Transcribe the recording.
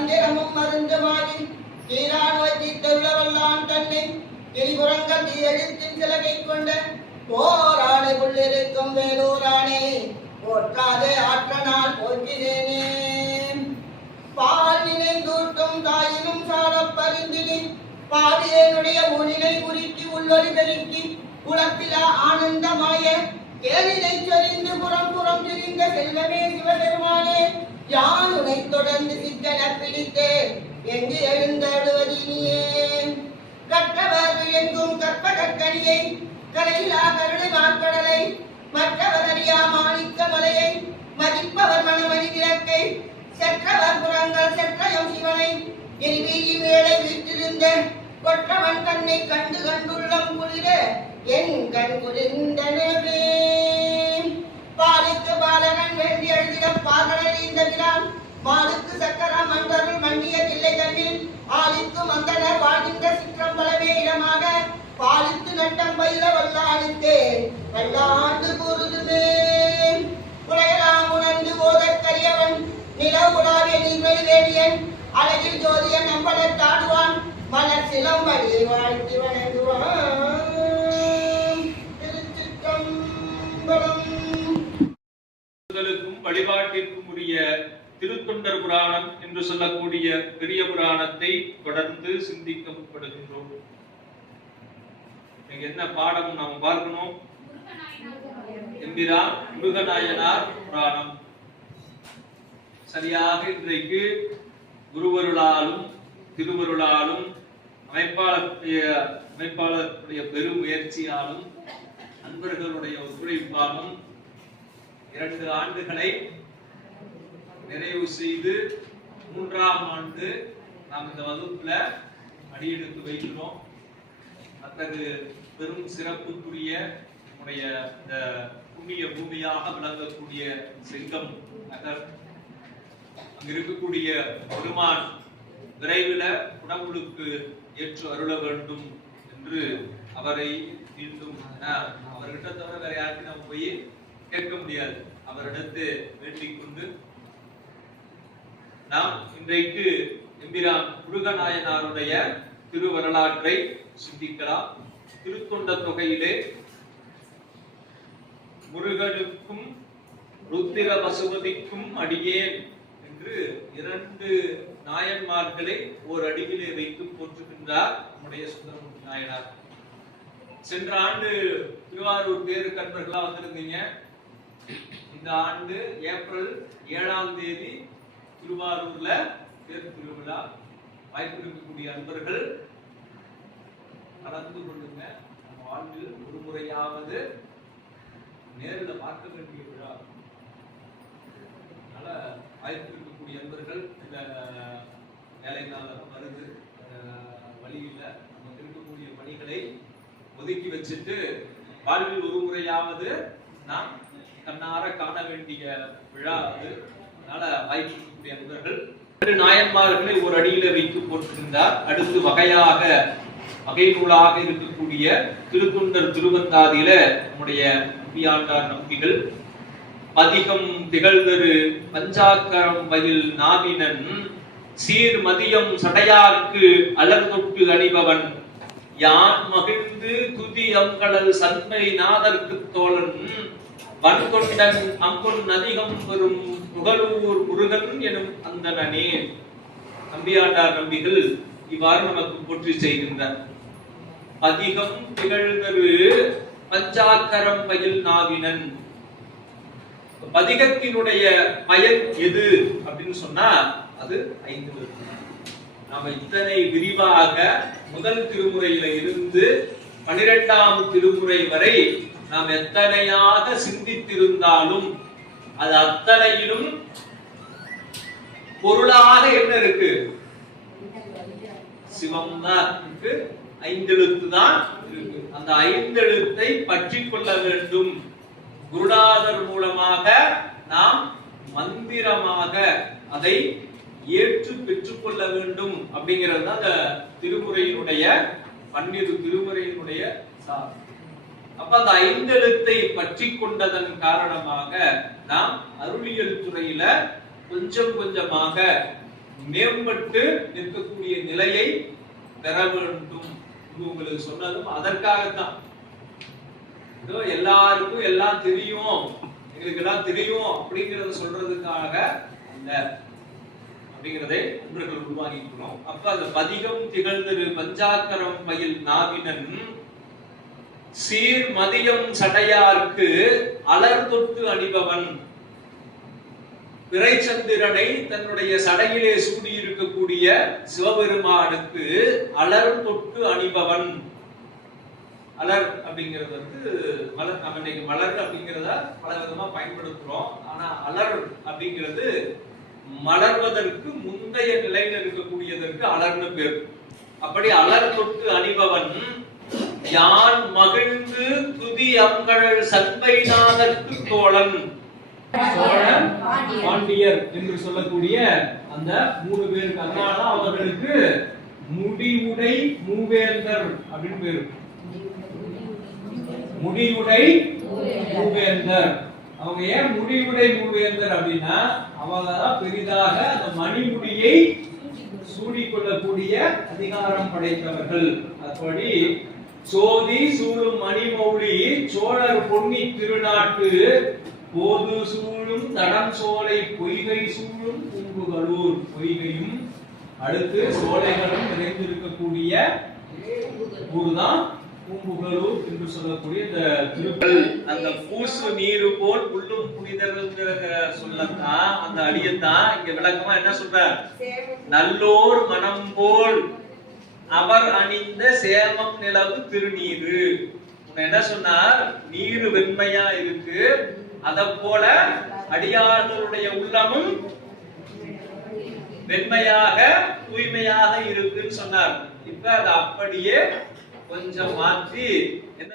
தந்திரமும் மருந்துமாகி தீரானோய் தீர்த்தவல்லான் தன்னை திரிபுரங்கள் தீயெழுத்தின் சிலகை கொண்ட போராடை உள்ளிருக்கும் வேலூரானே போற்றாதே ஆற்றனால் போற்றினேனே. பால் நினைந்தூட்டும் தாயினும் சாடப் பரிந்தினி பாவியனுடைய ஊனினை உருக்கி உள்ளொலி பெருக்கி குளப்பிலா ஆனந்தமாய கேளினை சொரிந்து புறம் புறம் திரிந்த செல்வமே சிவபெருமானே யான் உனை தொடர்ந்து சித்தன பிடித்தே எங்கு எழுந்தழுவதினியே. கற்றவர் எங்கும் கற்ப கற்கணியை கரையிலா கருணை மாக்கடலை மற்றவர் அறியா மாணிக்க மலையை மதிப்பவர் மனமணி விளக்கை செற்றவர் புறங்கள் செற்றயம் சிவனை எரிவீகி மேலே வீற்றிருந்த கொற்றவன் தன்னை கண்டு கண்டுள்ளம் குளிர என் கண் குளிர்ந்தனவே. பாலுக்கு பாலகன் வேண்டி எழுதிட பாகனறிந்தவிரான் மாலுக்கு சக்கரம் அன்பருள் மன்னிய தில்லை தன்னில் ஆலிக்கும் அந்தனர் வாழ்கின்ற சிற்றம்பலமே இடமாக பாலித்து நட்டம் பயில வல்லாளித்தே வல்லாண்டு கூறுதுமே. உலகலாம் உணர்ந்து ஓதற்கரியவன் நில உலாவிய நீர்வழி வேடியன் அழகில் ஜோதியன் நம்பளர் தாடுவான் மலர் சிலம்படி வாழ்த்தி வணங்குவான். திருச்சிற்றம்பலம். வழிபாட்டிற்கும் உரிய திருத்தொண்டர் புராணம் என்று சொல்லக்கூடிய பெரிய புராணத்தை தொடர்ந்து சிந்திக்க முற்படுகின்றோம். என்ன பாடம் நாம் பார்க்கணும்? எம்பிரான் முருகநாயனார் புராணம். சரியாக இன்றைக்கு குருவருளாலும் திருவருளாலும் அமைப்பாளருடைய பெரும் முயற்சியாலும் அன்பர்களுடைய ஒத்துழைப்பாலும் 2 ஆண்டுகளை நிறைவு செய்து 3ஆம் ஆண்டு நாம் இந்த வகுப்புல அடியெடுத்து வைக்கிறோம். அத்தகு பெரும் சிறப்புக்குரிய நம்முடைய இந்த புண்ணிய பூமியாக விளங்கக்கூடிய செங்கம் நகர், அங்கு இருக்கக்கூடிய பெருமான் விரைவில் உடம்புக்கு ஏற்று அருள வேண்டும் என்று அவரை மீண்டும் அவர்கிட்ட தவிர வேற யாருக்கும் நம்ம போய் கேட்க முடியாது. அவரிடத்து வேண்டிக் கொண்டு நாம் இன்றைக்கு எம்பிரான் முருகநாயனாருடைய திருவரலாற்றை சிந்திக்கலாம். திருத்தொண்ட தொகையிலே முருகனுக்கும் ருத்திர பசுபதிக்கும் அடியேன் என்று 2 நாயன்மார்களை ஓர் அடிவிலே வைத்து போற்றுகின்றார் நம்முடைய சுந்தரமூர்த்தி நாயனார். சென்ற ஆண்டு திருவாரூர் தேரு கண்பர்களா வந்திருந்தீங்க. இந்த ஆண்டு ஏப்ரல் 7ஆம் தேதி திருவாரூர்ல தேர் திருவிழா. வாய்ப்பு இருக்கக்கூடிய அன்பர்கள் கலந்து கொள்ளுங்க. நம்ம வாழ்வில் ஒரு முறையாவது நேரில் பார்க்க வேண்டிய விழா. அதனால வாய்ப்பு இருக்கக்கூடிய அன்பர்கள் இந்த வேலை நாளம் வருது வழியில நமக்கு இருக்கக்கூடிய பணிகளை ஒதுக்கி வச்சுட்டு வாழ்வில் ஒரு முறையாவது நாம் கண்ணார காண வேண்டிய விழா அது. அதனால வாய்ப்பு இருக்கக்கூடிய அன்பர்கள் 2 நாயன்மார்களை ஒரு அடியில வைத்து போட்டிருந்தார். அடுத்து வகை நூலாக இருக்கக்கூடிய திருத்தொண்டர் திருவந்தாதியில நம்முடைய நம்பியாண்டார் நம்பிகள் அதிகம் திகழ்தரு பஞ்சாக்கரம் வயல் நாவினன் சீர் மதியம் சடையார்க்கு அலர் தொட்டு அணிபவன் யான் மகிழ்ந்து துதி அங்கடல் சன்மை நாதற்கு தோழன் வன்கொண்டன் அம்பொன் அதிகம் வரும் புகழூர் முருகன் எனும் அந்தனே. நம்பியாண்டார் நம்பிகள் இவ்வாறு நமக்கு போற்றி செய்கின்றார். அதிகம் திகழ்தரு பஞ்சாக்கரம் வயல் நாவினன். பதிகத்தினுடைய பயன் எது அப்படின்னு சொன்னா அது 5 எழுத்து. நாம இத்தனை விரிவாக முதல் திருமுறையில இருந்து 12ஆம் திருமுறை வரை நாம் எத்தனையாக சிந்தித்திருந்தாலும் அது அத்தனையிலும் பொருளாக என்ன இருக்கு? சிவம் தான் இருக்கு. 5 எழுத்து தான் இருக்கு. அந்த 5 எழுத்தை பற்றி கொள்ள வேண்டும். குருநாதர் மூலமாக நாம் மந்திரமாக அதை ஏற்று பெற்றுக் கொள்ள வேண்டும் அப்படிங்கிறது தான் அந்த திருமுறையினுடைய 12 திருமுறையினுடைய சார். அப்ப அந்த 5 எழுத்தை பற்றி கொண்டதன் காரணமாக நாம் அருளியல் துறையில கொஞ்சம் கொஞ்சமாக மேம்பட்டு நிற்கக்கூடிய நிலையை பெற வேண்டும். உங்களுக்கு சொன்னதும் அதற்காகத்தான். எல்லாருக்கும் எல்லாம் தெரியும், எங்களுக்கு எல்லாம் தெரியும் அப்படிங்கறத சொல்றதுக்காக அல்ல அப்படிங்கிறதை அன்பர்கள் உருவாக்கிக்கிறோம். அப்ப அந்த பதிகம் திகழ்ந்திரு பஞ்சாக்கரம் பயில் நாவினன் சீர் மதியம் சடையார்க்கு அலர் தொட்டு அணிபவன். பிறைச்சந்திரனை தன்னுடைய சடையிலே சூடி இருக்கக்கூடிய சிவபெருமானுக்கு அலர் தொட்டு அணிபவன். அலர் அப்படிங்கிறது மலர். நம்ம இன்னைக்கு மலர் அப்படிங்கிறத பல விதமா பயன்படுத்துறோம். ஆனா அலர் அப்படிங்கிறது மலர்வதற்கு முந்தைய நிலையில் இருக்கக்கூடியதற்கு அலர்னு பேர். அப்படி அலர் தொட்டு அணிபவன் யான் மகிழ்ந்து துதி அங்கள் சண்பைநாதற்கு தோழன். சோழன் பாண்டியர் என்று சொல்லக்கூடிய அந்த 3 பேருக்கு அதனால அவர்களுக்கு முடிவுடை மூவேந்தர் அப்படின்னு பேரு. முடிவுடை மூவேந்தர். அவங்க ஏன் முடிவுடை மூவேந்தர் அப்படின்னா அவங்க பெரிதாக அந்த மணிமுடியை சூடிக்கொள்ளக்கூடிய அதிகாரம் படைத்தவர்கள். அப்படி சோதி சூழும் மணிமௌழி சோழர் பொன்னி திருநாட்டு போது சூழும் தடம் சோலை பொய்கை சூழும் பூம்புகளூர். பொய்கையும் அடுத்து சோலைகளும் நிறைந்திருக்கக்கூடிய ஊர்தான் பூம்புகளூர் என்று சொல்லக்கூடிய இந்த திருப்பல். அந்த பூசு நீரு போல் உள்ளும் புனிதர்ங்கிற சொல்லத்தான் அந்த அடியத்தான் இங்க விளக்கமா என்ன சொல்ற? நல்லோர் மனம் போல் அவர் அணிந்த சேமம் நிலவு திருநீரு. என்ன சொன்னார்? நீரு வெண்மையா இருக்கு, அத போல அடியார்களுடைய உள்ளமும் வெண்மையாக தூய்மையாக இருக்குன்னு சொன்னார். இப்ப அதை அப்படியே கொஞ்சம் மாற்றி என்ன